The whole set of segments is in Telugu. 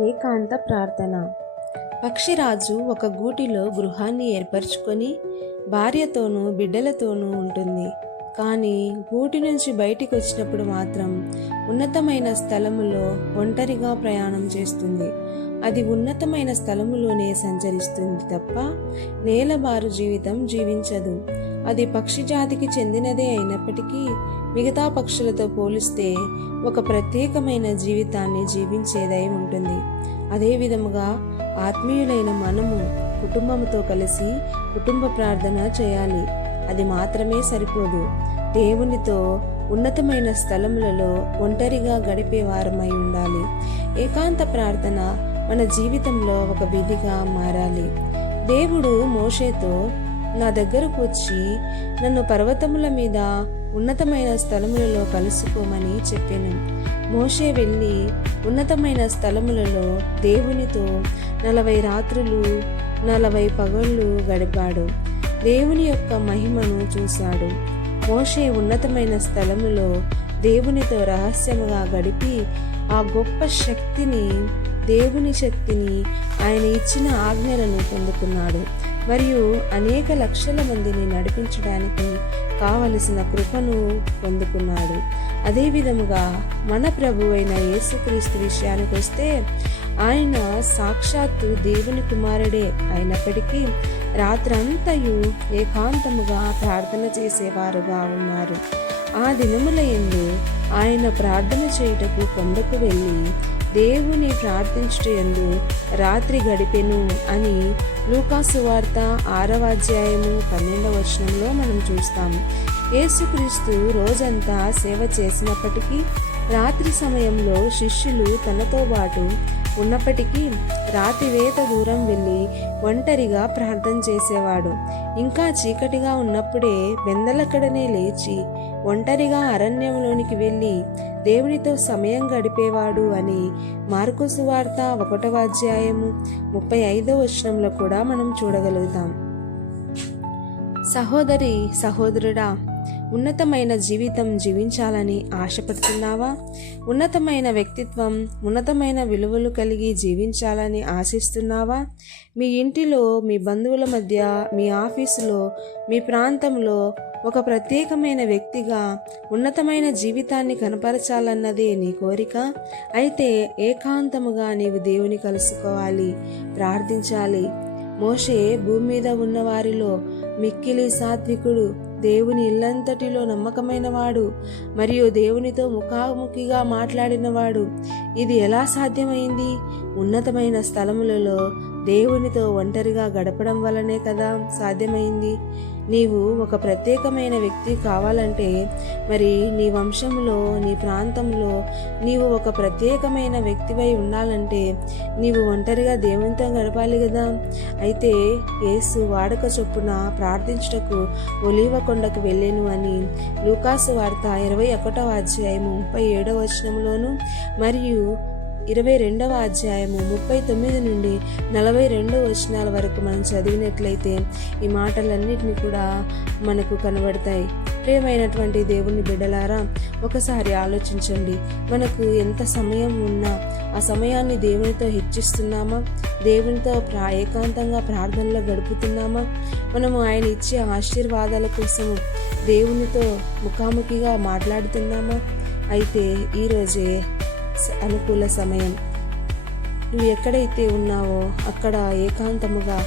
ఏకాంత ప్రార్థన. పక్షిరాజు ఒక గూటిలో గృహాన్ని ఏర్పరచుకొని భార్యతోనూ బిడ్డలతోనూ ఉంటుంది. కానీ గూటి నుంచి బయటికి వచ్చినప్పుడు మాత్రం ఉన్నతమైన స్థలములో ఒంటరిగా ప్రయాణం చేస్తుంది. అది ఉన్నతమైన స్థలములోనే సంచరిస్తుంది తప్ప నేలబారు జీవితం జీవించదు. అది పక్షి జాతికి చెందినదే అయినప్పటికీ మిగతా పక్షులతో పోలిస్తే ఒక ప్రత్యేకమైన జీవితాన్ని జీవించేదై ఉంటుంది. అదే విధముగా ఆత్మీయులైన మనము కుటుంబంతో కలిసి కుటుంబ ప్రార్థన చేయాలి. అది మాత్రమే సరిపోదు. దేవునితో ఉన్నతమైన స్థలములలో ఒంటరిగా గడిపే వారమై ఉండాలి. ఏకాంత ప్రార్థన మన జీవితంలో ఒక విధిగా మారాలి. దేవుడు మోషేతో నా దగ్గరకు వచ్చి నన్ను పర్వతముల మీద ఉన్నతమైన స్థలములలో కలుసుకోమని చెప్పాను. మోషే వెళ్ళి ఉన్నతమైన స్థలములలో దేవునితో నలభై రాత్రులు నలభై పగళ్ళు గడిపాడు. దేవుని యొక్క మహిమను చూశాడు. మోషే ఉన్నతమైన స్థలములో దేవునితో రహస్యముగా గడిపి ఆ గొప్ప శక్తిని దేవుని శక్తిని ఆయన ఇచ్చిన ఆజ్ఞలను పొందుకున్నాడు మరియు అనేక లక్షల మందిని నడిపించడానికి కావలసిన కృపను పొందుకున్నాడు. అదేవిధముగా మన ప్రభు అయిన యేసుక్రీస్తు విషయానికి వస్తే ఆయన సాక్షాత్తు దేవుని కుమారుడే అయినప్పటికీ రాత్రంతయు ఏకాంతముగా ప్రార్థన చేసేవారుగా ఉన్నారు. ఆ దినముల ఎందు ఆయన ప్రార్థన చేయుటకు కొండకు వెళ్ళి దేవుని ప్రార్థించుటయందు రాత్రి గడిపెను అని లూకాసు వార్త ఆరవ అధ్యాయము పన్నెండవ వచనంలో మనం చూస్తాం. యేసుక్రీస్తు రోజంతా సేవ చేసినప్పటికీ రాత్రి సమయంలో శిష్యులు తనతో పాటు ఉన్నప్పటికీ రాతివేత దూరం వెళ్ళి ఒంటరిగా ప్రార్థన చేసేవాడు. ఇంకా చీకటిగా ఉన్నప్పుడే బెందలక్కడనే లేచి ఒంటరిగా అరణ్యంలోనికి వెళ్ళి దేవునితో సమయం గడిపేవాడు అని మార్కుసు వార్త ఒకటవ అధ్యాయము ముప్పై ఐదో వచనంలో కూడా మనం చూడగలుగుతాం. సహోదరి సహోదరుడా ఉన్నతమైన జీవితం జీవించాలని ఆశపడుతున్నావా? ఉన్నతమైన వ్యక్తిత్వం ఉన్నతమైన విలువలు కలిగి జీవించాలని ఆశిస్తున్నావా? మీ ఇంటిలో మీ బంధువుల మధ్య మీ ఆఫీసులో మీ ప్రాంతంలో ఒక ప్రత్యేకమైన వ్యక్తిగా ఉన్నతమైన జీవితాన్ని కనపరచాలన్నదే నీ కోరిక? అయితే ఏకాంతముగా నీవు దేవుని కలుసుకోవాలి ప్రార్థించాలి. మోషే భూమి మీద ఉన్నవారిలో మిక్కిలి సాత్వికుడు దేవుని ఇల్లంతటిలో నమ్మకమైనవాడు మరియు దేవునితో ముఖాముఖిగా మాట్లాడినవాడు. ఇది ఎలా సాధ్యమైంది? ఉన్నతమైన స్థలములలో దేవునితో ఒంటరిగా గడపడం వల్లనే కదా సాధ్యమైంది. నీవు ఒక ప్రత్యేకమైన వ్యక్తి కావాలంటే మరి నీ వంశంలో నీ ప్రాంతంలో నీవు ఒక ప్రత్యేకమైన వ్యక్తివై ఉండాలంటే నీవు ఒంటరిగా దేవునితో గడపాలి కదా. అయితే యేసు వాడక చొప్పున ప్రార్థించుటకు ఒలీవ కొండకు వెళ్ళాను అని లూకాసు వార్త ఇరవై ఒకటవ అధ్యాయం ముప్పై ఏడవ వచనంలోను మరియు ఇరవై రెండవ అధ్యాయము ముప్పై తొమ్మిది నుండి నలభై రెండవ వచనాల వరకు మనం చదివినట్లయితే ఈ మాటలన్నిటిని కూడా మనకు కనబడతాయి. ప్రియమైనటువంటి దేవుని బిడ్డలారా ఒకసారి ఆలోచించండి. మనకు ఎంత సమయం ఉన్నా ఆ సమయాన్ని దేవునితో హెచ్చిస్తున్నామా? దేవునితో ప్రా ఏకాంతంగా ప్రార్థనలో గడుపుతున్నామా? మనము ఆయన ఇచ్చే ఆశీర్వాదాల కోసం దేవునితో ముఖాముఖిగా మాట్లాడుతున్నామా? అయితే ఈరోజే అనుకూల సమయం. నువ్వు ఎక్కడైతే ఉన్నావో అక్కడ ఏకాంతముగా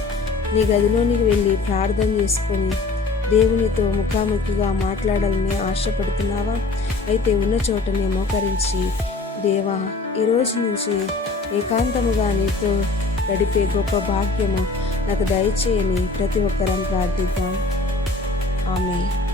నీ గదిలోనికి వెళ్ళి ప్రార్థన చేసుకొని దేవునితో ముఖాముఖిగా మాట్లాడాలని ఆశపడుతున్నావా? అయితే ఉన్న చోటనే మోకరించి దేవా ఈరోజు నుంచి ఏకాంతముగా నీతో గడిపే గొప్ప భాగ్యము నాకు దయచేయని ప్రతి ఒక్కరం ప్రార్థిద్దాం. ఆమె